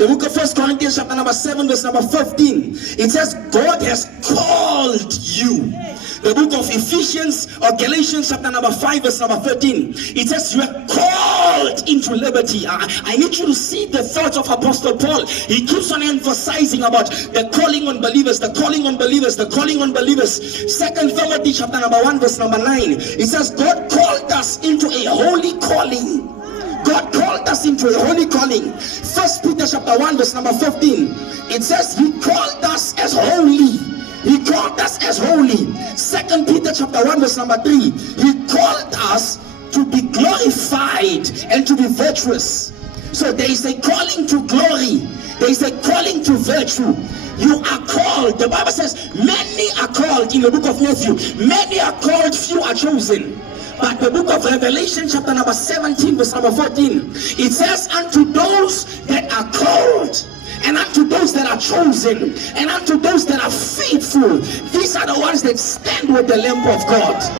The book of 1 Corinthians chapter number 7 verse number 15. It says, God has called you. The book of Ephesians or Galatians chapter number 5 verse number 13. It says you are called into liberty. I need you to see the thoughts of Apostle Paul. He keeps on emphasizing about the calling on believers, the calling on believers, the calling on believers. 2 Timothy chapter number 1 verse number 9. It says God called us into a holy calling. God called us into a holy calling. 1 Peter chapter 1 verse number 15. It says he called us as holy. He called us as holy. 2 Peter chapter 1 verse number 3. He called us to be glorified and to be virtuous. So there is a calling to glory. There is a calling to virtue. You are called. The Bible says many are called in the book of Matthew. Many are called, few are chosen. But the book of Revelation chapter number 17 verse number 14. It says unto those that are called, and unto those that are chosen, and unto those that are faithful, these are the ones that stand with the Lamb of God.